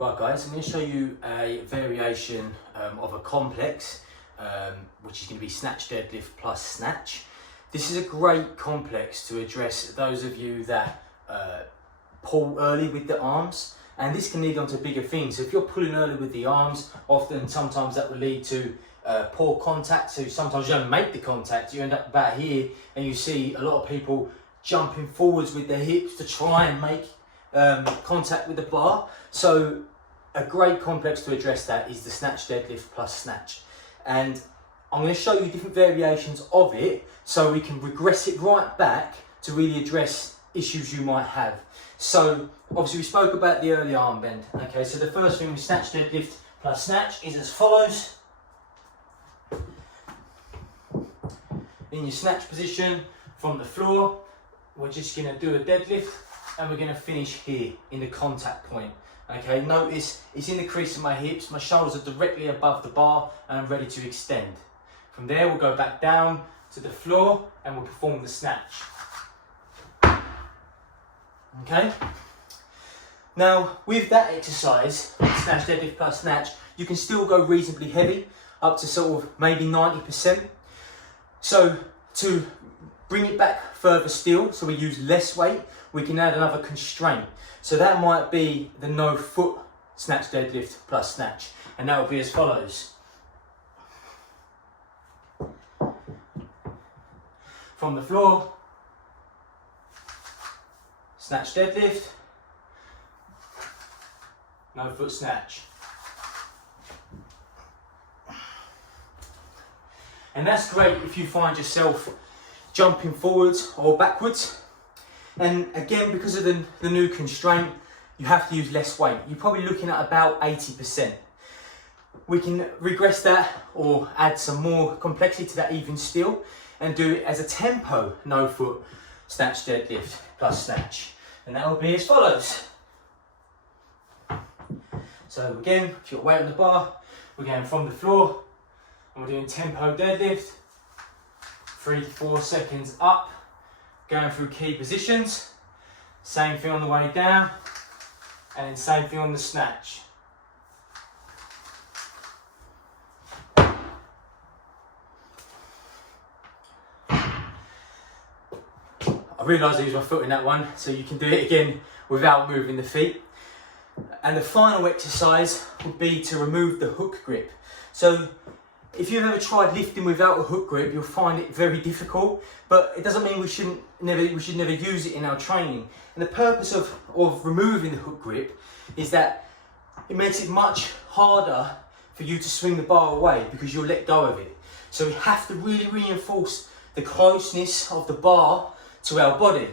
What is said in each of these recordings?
Right guys, I'm going to show you a variation of a complex, which is going to be snatch deadlift plus snatch. This is a great complex to address those of you that pull early with the arms, and this can lead on to bigger things. So if you're pulling early with the arms, sometimes that will lead to poor contact, so sometimes you don't make the contact, you end up about here and you see a lot of people jumping forwards with their hips to try and make contact with the bar. So a great complex to address that is the snatch deadlift plus snatch, and I'm going to show you different variations of it so we can regress it right back to really address issues you might have. So obviously we spoke about the early arm bend. Okay, so the first thing with snatch deadlift plus snatch is as follows. In your snatch position from the floor, we're just going to do a deadlift and we're going to finish here in the contact point. Okay, notice it's in the crease of my hips, my shoulders are directly above the bar and I'm ready to extend. From there we'll go back down to the floor and we'll perform the snatch. Okay, now with that exercise, snatch deadlift plus snatch, you can still go reasonably heavy, up to sort of maybe 90%. So to bring it back further still, so we use less weight, we can add another constraint. So that might be the no foot snatch deadlift plus snatch, and that will be as follows. From the floor, snatch deadlift, no foot snatch. And that's great if you find yourself jumping forwards or backwards. And again, because of the new constraint, you have to use less weight. You're probably looking at about 80%. We can regress that or add some more complexity to that even still and do it as a tempo no foot snatch deadlift plus snatch. And that will be as follows. So again, if you've got weight on the bar, we're going from the floor and we're doing tempo deadlift, 3 to 4 seconds up, going through key positions, same thing on the way down, and then same thing on the snatch. I realised I used my foot in that one, so you can do it again without moving the feet. And the final exercise would be to remove the hook grip. So if you've ever tried lifting without a hook grip, you'll find it very difficult, but it doesn't mean we should never use it in our training. And the purpose of removing the hook grip is that it makes it much harder for you to swing the bar away because you'll let go of it. So we have to really reinforce the closeness of the bar to our body.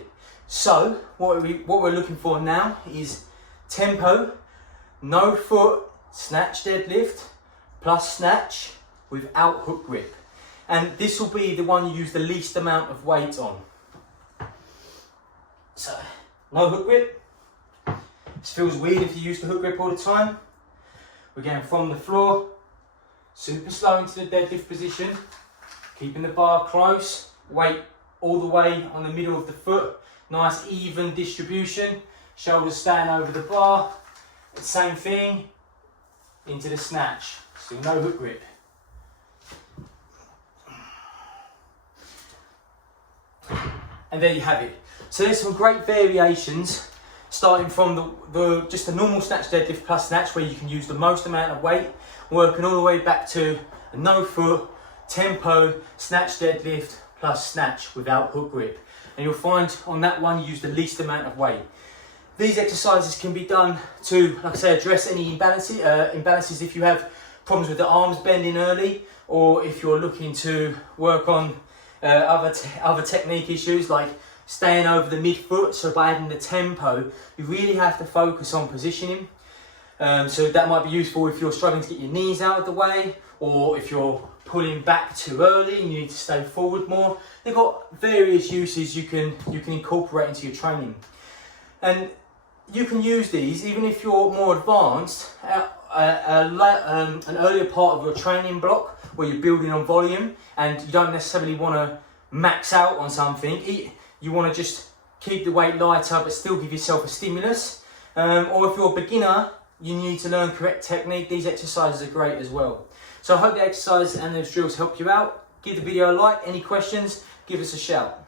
So what we're looking for now is tempo, no foot, snatch deadlift plus snatch without hook grip, and this will be the one you use the least amount of weight on. So no hook grip. This feels weird if you use the hook grip all the time. We're going from the floor, super slow into the deadlift position, keeping the bar close, weight all the way on the middle of the foot, nice even distribution, shoulders stand over the bar, same thing into the snatch, still no hook grip. And there you have it. So there's some great variations, starting from just the normal snatch deadlift plus snatch, where you can use the most amount of weight, working all the way back to a no foot, tempo, snatch deadlift plus snatch without hook grip. And you'll find on that one you use the least amount of weight. These exercises can be done to, like I say, address any imbalances if you have problems with the arms bending early, or if you're looking to work on other technique issues like staying over the midfoot. So by adding the tempo, you really have to focus on positioning. So that might be useful if you're struggling to get your knees out of the way, or if you're pulling back too early and you need to stay forward more. They've got various uses you can incorporate into your training, and you can use these even if you're more advanced at an earlier part of your training block where you're building on volume and you don't necessarily want to max out on something. You want to just keep the weight lighter but still give yourself a stimulus. Or if you're a beginner you need to learn correct technique, these exercises are great as well. So I hope the exercise and those drills help you out. Give the video a like. Any questions, give us a shout.